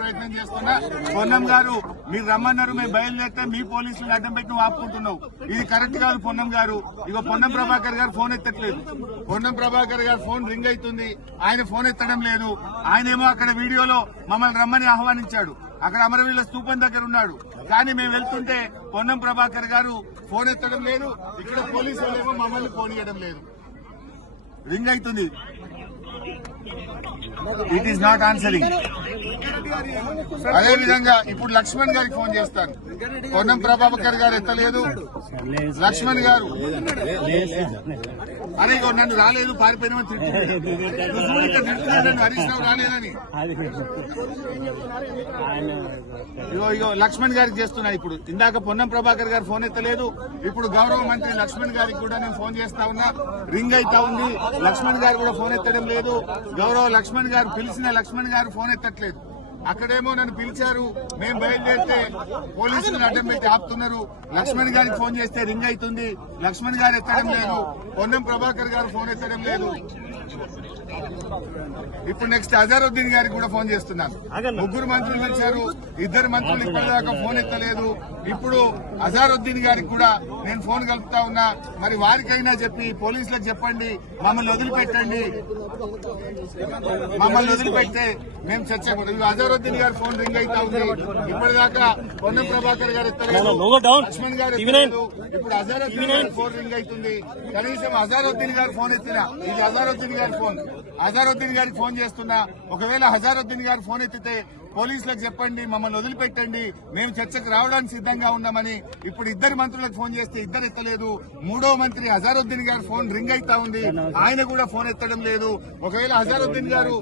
ప్రయత్నం చేస్తున్నా పొన్నం గారు మీరు రమ్మన్నారు, మేము బయలుదేరితే మీ పోలీసులు అడ్డం పెట్టి నువ్వు ఆపుకుంటున్నావు. ఇది కరెక్ట్ కాదు పొన్నం గారు. ఇగో పొన్నం ప్రభాకర్ గారు ఫోన్ ఎత్తట్లేదు. పొన్నం ప్రభాకర్ గారు ఫోన్ రింగ్ అవుతుంది, ఆయన ఫోన్ ఎత్తడం లేదు. ఆయనేమో అక్కడ వీడియోలో మమ్మల్ని రమ్మని ఆహ్వానించాడు, అక్కడ అమరవీరుల స్తూపం దగ్గర ఉన్నాడు. కానీ మేము వెళ్తుంటే పొన్నం ప్రభాకర్ గారు ఫోన్ ఎత్తడం లేదు, ఇక్కడ పోలీసు వాళ్ళేమో మమ్మల్ని ఫోన్ ఇవ్వడం లేదు. రింగ్ అవుతుంది, ఇట్ ఈస్ నాట్ ఆన్సరింగ్. అదేవిధంగా ఇప్పుడు లక్ష్మణ్ గారికి ఫోన్ చేస్తాను, పొన్నం ప్రభాకర్ గారు ఎత్తలేదు. లక్ష్మణ్ గారు అరే ఇగో నన్ను రాలేదు పారిపోయినామని తిట్టుకున్నాను, హరీష్ రావు రాలేదని. ఇగో లక్ష్మణ్ గారికి చేస్తున్నా. ఇప్పుడు ఇందాక పొన్నం ప్రభాకర్ గారు ఫోన్ ఎత్తలేదు, ఇప్పుడు గౌరవ మంత్రి లక్ష్మణ్ గారికి కూడా నేను ఫోన్ చేస్తా ఉన్నా, రింగ్ అయితా ఉంది. లక్ష్మణ్ గారు కూడా ఫోన్ ఎత్తడం లేదు. గౌరవ లక్ష్మణ్ గారు పిలిచిన లక్ష్మణ్ గారు ఫోన్ ఎత్తట్లేదు. అక్కడేమో నన్ను పిలిచారు, మేము బయలుదేరితే పోలీసులను అడ్డం పెట్టి ఆపుతున్నారు. లక్ష్మణ్ గారికి ఫోన్ చేస్తే రింగ్ అవుతుంది, లక్ష్మణ్ గారు ఎత్తడం లేదు. పొన్నం ప్రభాకర్ గారు ఫోన్ ఎత్తడం లేదు. ఇప్పుడు నెక్స్ట్ అజారుద్దీన్ గారికి కూడా ఫోన్ చేస్తున్నాను. ముగ్గురు మంత్రులు వచ్చారు, ఇద్దరు మంత్రులు ఇప్పటిదాకా ఫోన్ ఎత్తలేదు. ఇప్పుడు అజారుద్దీన్ గారికి కూడా నేను ఫోన్ కలుపుతా ఉన్నా. మరి వారికైనా చెప్పి పోలీసులకు చెప్పండి, మమ్మల్ని వదిలిపెట్టండి. మమ్మల్ని వదిలిపెడితే మేము చర్చకూడదు. అజారుద్దీన్ గారి ఫోన్ రింగ్ అవుతా ఉంది, ఇప్పటిదాకా పొన్నం ప్రభాకర్ గారు ఎత్తలేదు, లక్ష్మణ్ గారు ఎత్తలేదు. ఇప్పుడు అజారుద్దీన్ గారి ఫోన్ రింగ్ అవుతుంది. కనీసం అజారుద్దీన్ గారు ఫోన్ ఎత్తినా, ఇది అజారుద్దీన్ గారి ఫోన్, అజారుద్దీన్ గారికి ఫోన్ చేస్తున్నా. ఒకవేళ అజారుద్దీన్ గారు ఫోన్ ఎత్తితే పోలీసులకు చెప్పండి, మమ్మల్ని వదిలిపెట్టండి, మేము చర్చకు రావడానికి సిద్ధంగా ఉన్నామని. ఇప్పుడు ఇద్దరు మంత్రులకు ఫోన్ చేస్తే ఇద్దరు ఎత్తలేదు. మూడో మంత్రి అజారుద్దీన్ గారు ఫోన్ రింగ్ అవుతా ఉంది, ఆయన కూడా ఫోన్ ఎత్తడం లేదు. ఒకవేళ అజారుద్దీన్ గారు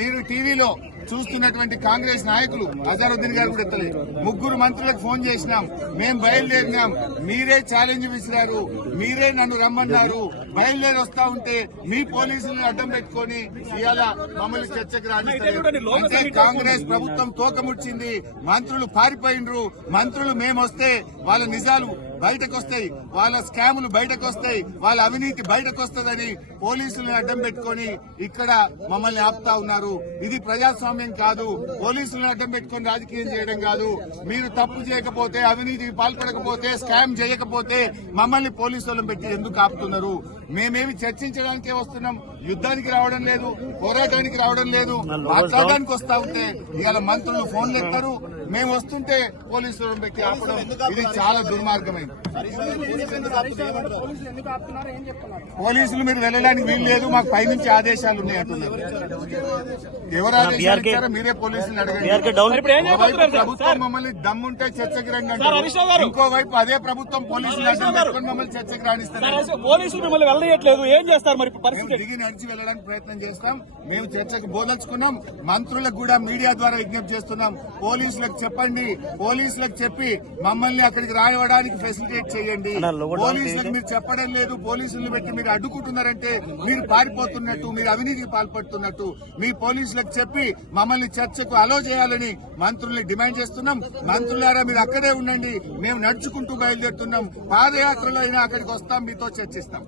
మీరు టీవీలో చూస్తున్నటువంటి కాంగ్రెస్ నాయకులు, అజారుద్దీన్ గారు కూడా ఎత్తలేదు. ముగ్గురు మంత్రులకు ఫోన్ చేసినాం, మేం బయలుదేరినాం, మీరే ఛాలెంజ్ విసిరారు, మీరే నన్ను రమ్మన్నారు. బయలుదేరి వస్తా ఉంటే మీ పోలీసులను అడ్డం పెట్టుకుని ఇవాళ మమ్మల్ని చర్చకు రానిస్తలేదు. అంటే కాంగ్రెస్ ప్రభుత్వం తోకముచ్చింది, మంత్రులు పారిపోయినరు. మంత్రులు మేమొస్తే వాళ్ళ నిజాలు బయటకు వస్తాయి, వాళ్ళ స్కాములు బయటకు వస్తాయి, వాళ్ళ అవినీతి బయటకు వస్తుందని పోలీసులను అడ్డం పెట్టుకుని ఇక్కడ మమ్మల్ని ఆపుతా ఉన్నారు. ఇది ప్రజాస్వామ్యం కాదు. పోలీసులను అడ్డం పెట్టుకుని రాజకీయం చేయడం కాదు. మీరు తప్పు చేయకపోతే, అవినీతికి పాల్పడకపోతే, స్కామ్ చేయకపోతే మమ్మల్ని పోలీసులను పెట్టి ఎందుకు ఆపుతున్నారు? మేమేమి చర్చించడానికే వస్తున్నాం, యుద్ధానికి రావడం లేదు, పోరాటానికి రావడం లేదు. మాట్లాడడానికి వస్తా ఉంటే ఇవాళ మంత్రులు ఫోన్లు ఎత్తారు, మేము వస్తుంటే పోలీసులను పెట్టి ఆపడం, ఇది చాలా దుర్మార్గమైంది. పోలీసులు మీరు వెళ్ళడానికి వీలు లేదు, మాకు పైనుంచి ఆదేశాలు ఉన్నాయి అంటున్నారు. ఎవరు ఆదేశాలు ఇచ్చారో మీరే పోలీసులు అడగండి. ప్రభుత్వం మమ్మల్ని దమ్ముంటే చర్చకి రండి, ఇంకోవైపు అదే ప్రభుత్వం పోలీసులు పెట్టుకుని మమ్మల్ని చర్చకి రాణిస్తారు. పోలీసులు మిమ్మల్ని వెళ్ళట్లేదు, ఏం చేస్తారు మరి? దిగి నడిచి వెళ్ళడానికి ప్రయత్నం చేస్తాం. మేము చర్చకు బోదలుచుకున్నాం. మంత్రులకు కూడా మీడియా ద్వారా విజ్ఞప్తి చేస్తున్నాం, పోలీసులకు చెప్పండి, పోలీసులకు చెప్పి మమ్మల్ని అక్కడికి రావడానికి ఫెసిలిటేట్ చేయండి. పోలీసులకు మీరు చెప్పడం లేదు, పోలీసులను పెట్టి మీరు అడ్డుకుంటున్నారంటే మీరు పారిపోతున్నట్టు, మీరు అవినీతికి పాల్పడుతున్నట్టు. మీ పోలీసులకు చెప్పి మమ్మల్ని చర్చకు అలో చేయాలని మంత్రుల్ని డిమాండ్ చేస్తున్నాం. మంత్రులారా మీరు అక్కడే ఉండండి, మేము నడుచుకుంటూ బయలుదేరుతున్నాం. పాదయాత్రలో అయినా అక్కడికి వస్తాం, మీతో చర్చిస్తాం.